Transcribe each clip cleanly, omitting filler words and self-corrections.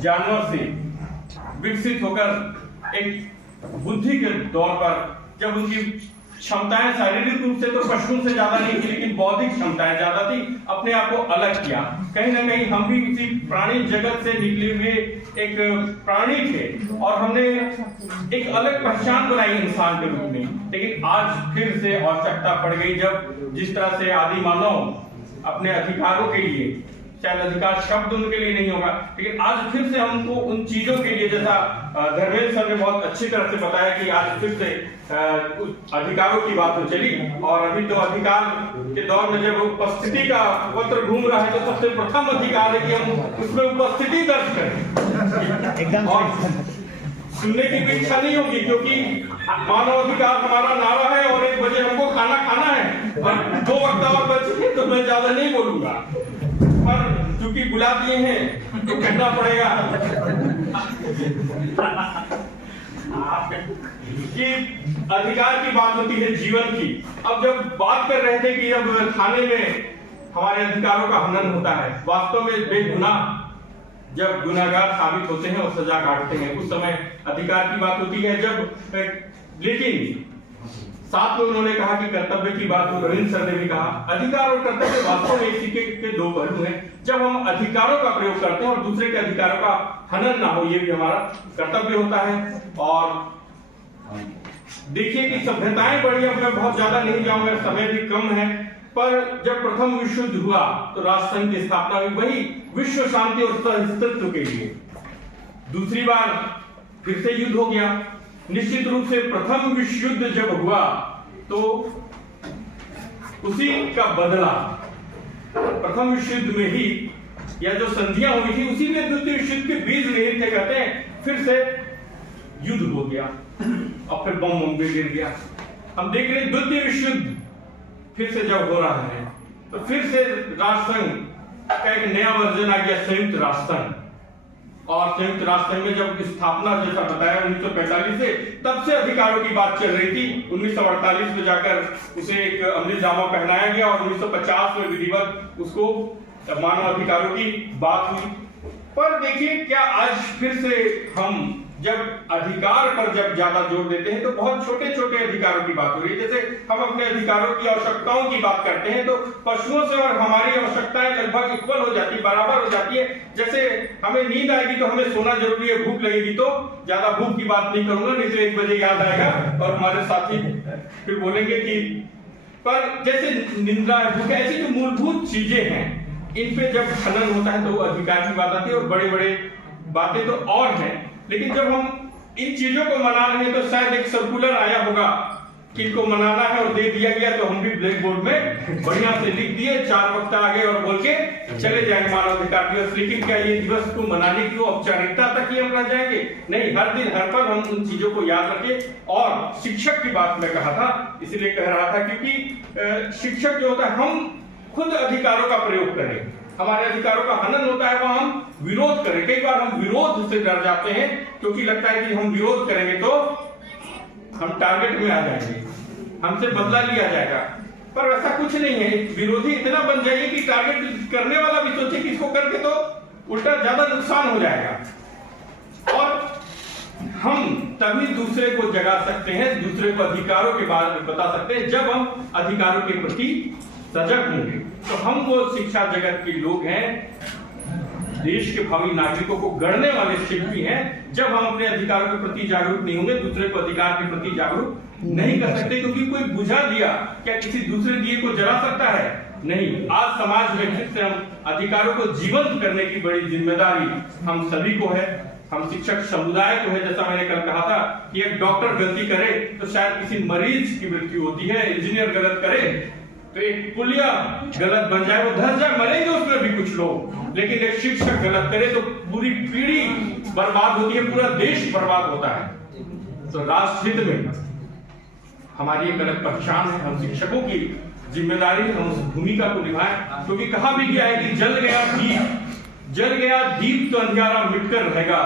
जानवर से विकसित होकर एक बुद्धि के तौर पर जब उनकी क्षमताएं शारीरिक रूप से तो पशुओं से ज्यादा नहीं थी, लेकिन बौद्धिक क्षमताएं ज्यादा थी, अपने आप को अलग किया। कहीं ना कहीं हम भी उसी प्राणी जगत से निकले हुए एक प्राणी थे और हमने एक अलग पहचान बनाई इंसान के रूप में। लेकिन आज फिर से आवश्यकता पड़ गई, जब जिस तरह से आदि मानव अपने अधिकारों के लिए, शायद अधिकार शब्द उनके लिए नहीं होगा, लेकिन आज फिर से हमको उन चीजों के लिए, जैसा धर्मेंद्र सर ने बहुत अच्छी तरह से बताया कि आज फिर से अधिकारों की बात हो चली। और अभी तो अधिकार के दौर में जब उपस्थिति का पत्र घूम रहा है, तो सबसे प्रथम अधिकार है कि हम उसमें उपस्थिति दर्ज करें। और सुनने की भी इच्छा नहीं होगी, क्योंकि मानव अधिकार हमारा नारा है और 1 बजे हमको खाना खाना है और 2 वक्त और बचे, तो मैं ज्यादा नहीं बोलूंगा, पर चूंकि बुला दिए हैं तो कहना पड़ेगा कि अधिकार की बात होती है जीवन की। अब जब बात कर रहे थे कि जब थाने में हमारे अधिकारों का हनन होता है, वास्तव में बेगुनाह जब गुनाहगार साबित होते हैं और सजा काटते हैं, उस समय अधिकार की बात होती है। जब लेकिन साथ में उन्होंने कहा कि कर्तव्य की बात, रविंद्र सर ने भी कहा, अधिकार और कर्तव्य वास्तव में एक सिक्के के 2 पहलू हैं। जब हम अधिकारों का प्रयोग करते हैं और दूसरे के अधिकारों का हनन ना हो, ये भी हमारा कर्तव्य होता है। और देखिए कि सभ्यताएं बढ़ी, अब मैं बहुत ज्यादा नहीं जाऊंगा, समय भी कम है, पर जब प्रथम विश्व युद्ध हुआ तो राष्ट्रसंघ की स्थापना हुई, वही विश्व शांति और सहअस्तित्व के लिए। दूसरी बार फिर से युद्ध हो गया। निश्चित रूप से प्रथम विश्व युद्ध जब हुआ तो उसी का बदला प्रथम विश्व युद्ध में ही, या जो संधियां हुई थी उसी में द्वितीय विश्व युद्ध के बीज निहित थे, कहते हैं। फिर से युद्ध हो गया और फिर बम भी गिर गया। हम देख रहे द्वितीय विश्व युद्ध फिर से जब हो रहा है, तो फिर से राष्ट्रसंघ का एक नया वर्जन आ गया, संयुक्त राष्ट्रसंघ। और संयुक्त राष्ट्र में जब स्थापना, जैसा बताया 1945 से, तब से अधिकारों की बात चल रही थी। 1948 में जाकर उसे एक अमलीजामा पहनाया गया और 1950 में विधिवत उसको मानव अधिकारों की बात हुई। पर देखिए क्या आज फिर से हम जब अधिकार पर जब ज्यादा जोर देते हैं तो बहुत छोटे छोटे अधिकारों की बात हो रही है। जैसे हम अपने अधिकारों की आवश्यकताओं की बात करते हैं तो पशुओं से और हमारी आवश्यकताएं लगभग इक्वल हो जाती है, बराबर हो जाती है। जैसे हमें नींद आएगी तो हमें सोना जरूरी है, भूख लगेगी तो, ज्यादा भूख की बात नहीं करूंगा, नहीं तो 1 बजे याद आएगा और हमारे साथी फिर बोलेंगे कि, पर जैसे निंद्रा है, भूख, ऐसी जो मूलभूत चीजें हैं, इन पे जब खनन होता है तो वो अधिकार की बात आती है। और बड़े बड़े बातें तो और हैं, लेकिन जब हम इन चीजों को मना रहे हैं तो शायद एक सर्कुलर आया होगा कि इनको मनाना है और दे दिया गया, तो हम भी ब्लैक बोर्ड में बढ़िया से लिख दिए, 4 वक्त आगे और बोल के चले जाएंगे मानव अधिकार दिवस। लेकिन क्या ये दिवस को मनाने की औपचारिकता तक ही हम रह जाएंगे? नहीं, हर दिन हर पल हम उन चीजों को याद रखें। और शिक्षक की बात मैं कहा था, इसलिए कह रहा था क्योंकि शिक्षक जो होता है, हम खुद अधिकारों का प्रयोग करें। हमारे अधिकारों का हनन होता है, वहां हम विरोध करें। कई बार हम विरोध से डर जाते हैं, क्योंकि लगता है कि हम विरोध करेंगे तो हम टारगेट में आ जाएंगे, हमसे बदला लिया जाएगा। पर वैसा कुछ नहीं है। विरोधी इतना बन जाइए कि टारगेट करने वाला भी सोचे कि इसको करके तो उल्टा ज्यादा नुकसान हो जाएगा। और हम तभी दूसरे को जगा सकते हैं, दूसरे को अधिकारों के बारे में बता सकते हैं, जब हम अधिकारों के प्रति सजग होंगे। तो हम वो शिक्षा जगत के लोग हैं, देश के भावी नागरिकों को गढ़ने वाले शिल्पी हैं। जब हम अपने अधिकारों के प्रति जागरूक नहीं होंगे, दूसरे को अधिकार के प्रति जागरूक नहीं कर सकते। क्योंकि कोई बुझा दिया, क्या किसी दूसरे दिए को जला सकता है? नहीं। आज समाज में फिर से हम अधिकारों को जीवंत करने की बड़ी जिम्मेदारी हम सभी को है, हम शिक्षक समुदाय को है। जैसा मैंने कल कहा था कि एक डॉक्टर गलती करे तो शायद किसी मरीज की मृत्यु होती है, इंजीनियर गलत करे तो एक पुलिया गलत बन जाए, वो धस जाए, मरेंगे उसमें भी कुछ लोग। लेकिन एक शिक्षक गलत करे तो पूरी पीढ़ी बर्बाद होती है, पूरा देश बर्बाद होता है। तो राष्ट्र हित में हमारी एक अलग पहचान है। हम शिक्षकों की जिम्मेदारी, हम उस भूमिका को निभाएं। क्योंकि कहा भी गया है कि जल गया दीप तो अंधियारा मिटकर रहेगा,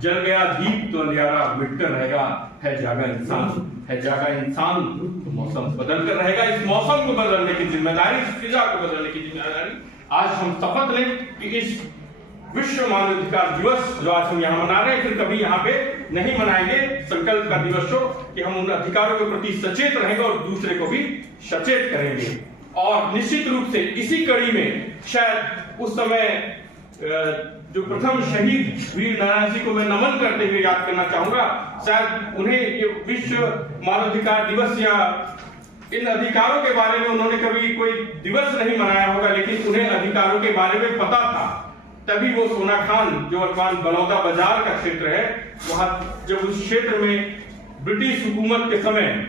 जल गया दीप तो अंधियारा मिटकर रहेगा, है जागा इंसान तो मौसम बदल कर रहेगा। इस मौसम को बदलने की जिम्मेदारी, इस फिजा को बदलने की जिम्मेदारी आज हम शपथ लें कि इस विश्व मानवाधिकार दिवस जो आज हम यहाँ मना रहे हैं, फिर कभी यहाँ पे नहीं मनाएंगे। संकल्प का दिवस हो कि हम उन अधिकारों के प्रति सचेत रहेंगे और दूसरे को भी सचेत करेंगे। और निश्चित रूप से इसी कड़ी में शायद उस समय जो प्रथम शहीद वीर नारायण सिंह को मैं नमन करते हुए याद करना चाहूंगा। शायद उन्हें ये विश्व मानवाधिकार दिवस या इन अधिकारों के बारे में उन्होंने कभी कोई दिवस नहीं मनाया होगा, लेकिन उन्हें अधिकारों के बारे में पता था। तभी वो सोनाखान, जो वर्तमान बलौदा बाजार का क्षेत्र है, वहां जब उस क्षेत्र में ब्रिटिश हुकूमत के समय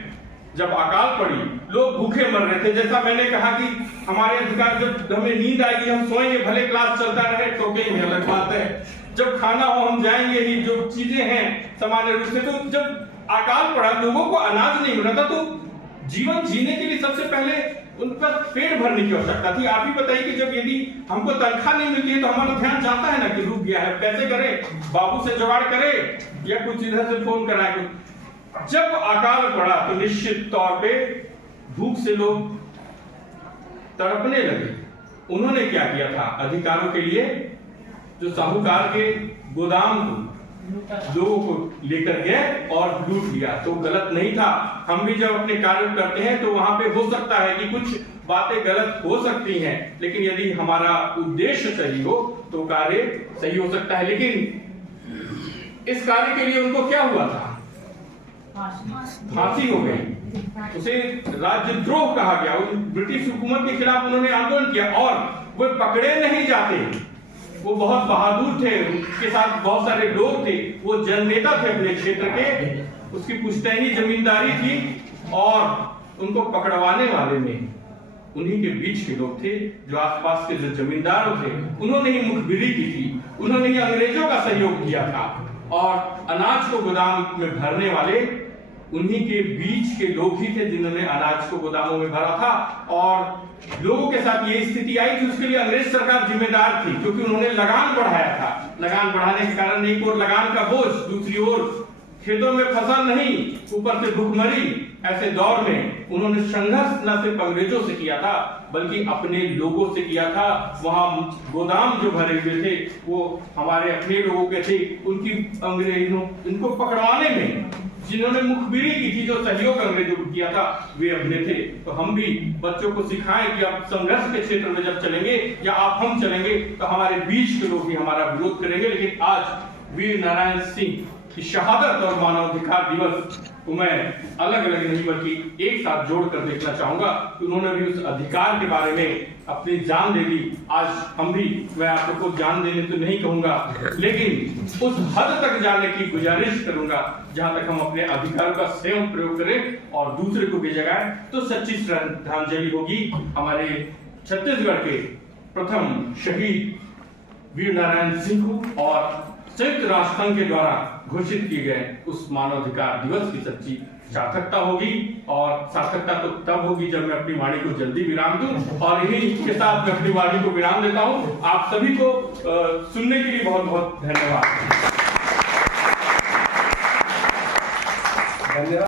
जब अकाल पड़ी, लोग भूखे मर रहे थे। जैसा मैंने कहा कि हमारे अधिकार, जब हमें नींद आएगी हम सोएंगे, भले क्लास चलता रहे, टोकेंगे, अलग बात है। जब खाना हो हम जाएंगे ही, जो चीजें हैं सामान्य रूप से। तो जब अकाल पड़ा, लोगों को अनाज नहीं मिला था, तो जीवन जीने के लिए सबसे पहले उनका पेट भरने की आवश्यकता थी। आप ही बताइए कि जब यदि हमको तनख्वाह नहीं मिलती है तो हमारा ध्यान जाता है ना कि रुक गया है, कैसे करे, बाबू से जुगाड़ करे या कुछ इधर से फोन कराए। जब अकाल पड़ा तो निश्चित तौर पे भूख से लोग तड़पने लगे। उन्होंने क्या किया था? अधिकारों के लिए जो साहूकार के गोदाम को लोगों को लेकर गए और लूट लिया। तो गलत नहीं था। हम भी जब अपने कार्य करते हैं तो वहां पे हो सकता है कि कुछ बातें गलत हो सकती हैं, लेकिन यदि हमारा उद्देश्य सही हो तो कार्य सही हो सकता है। लेकिन इस कार्य के लिए उनको क्या हुआ था? फांसी हो गई। उसे राज्यद्रोह कहा गया। ब्रिटिश हुकूमत के खिलाफ उन्होंने आंदोलन किया और वो पकड़े नहीं जाते। वो बहुत बहादुर थे, उसके साथ बहुत सारे लोग थे, वो जननेता थे अपने क्षेत्र के, उसकी पुश्तैनी जमींदारी थी और उनको पकड़वाने वाले में उन्हीं के बीच के लोग थे, जो आसपास के जो जमींदार थे। उन्होंने ही मुखबिरी की थी, उन्होंने ही अंग्रेजों का सहयोग किया था और अनाज को गोदाम में भरने वाले उन्हीं के बीच के लोग ही थे जिन्होंने अनाज को गोदामों में भरा था। और लोगों के साथ ये स्थिति आई थी, उसके लिए अंग्रेज सरकार जिम्मेदार थी, क्योंकि उन्होंने लगान बढ़ाया था। लगान बढ़ाने के कारण एक ओर लगान का बोझ, दूसरी ओर खेतों में फसल नहीं, ऊपर से भूखमरी। ऐसे दौर में उन्होंने संघर्ष न सिर्फ अंग्रेजों से किया था बल्कि अपने लोगों से किया था। वहां गोदाम जो भरे हुए थे वो हमारे अपने लोगों के थे। उनकी अंग्रेजों इनको पकड़वाने में जिन्होंने मुखबिरी की थी, जो सहयोग अंग्रेजों को किया था, वे अपने थे। तो हम भी बच्चों को सिखाएं कि आप संघर्ष के क्षेत्र में जब चलेंगे या हम चलेंगे तो हमारे बीच के लोग भी हमारा विरोध करेंगे। लेकिन आज वीर नारायण सिंह की शहादत और मानवाधिकार दिवस को मैं अलग अलग नहीं बल्कि एक साथ जोड़कर देखना चाहूंगा कि उन्होंने भी उस अधिकार के बारे में अपनी जान दे दी। आज हम भी, मैं आप लोग को जान देने तो नहीं कहूंगा, लेकिन उस हद तक जाने की गुजारिश करूंगा जहां तक हम अपने अधिकारों का स्वयं प्रयोग करें और दूसरे को भी जगाएं। तो सच्ची श्रद्धांजलि होगी हमारे छत्तीसगढ़ के प्रथम शहीद वीर नारायण सिंह को और संयुक्त राष्ट्र संघ के द्वारा घोषित किए गए उस मानवाधिकार दिवस की सच्ची सार्थकता होगी। और सार्थकता तो तब होगी जब मैं अपनी वाणी को जल्दी विराम दूं। और इन्हीं के साथ मैं अपनी वाणी को विराम देता हूं। आप सभी को सुनने के लिए बहुत बहुत धन्यवाद।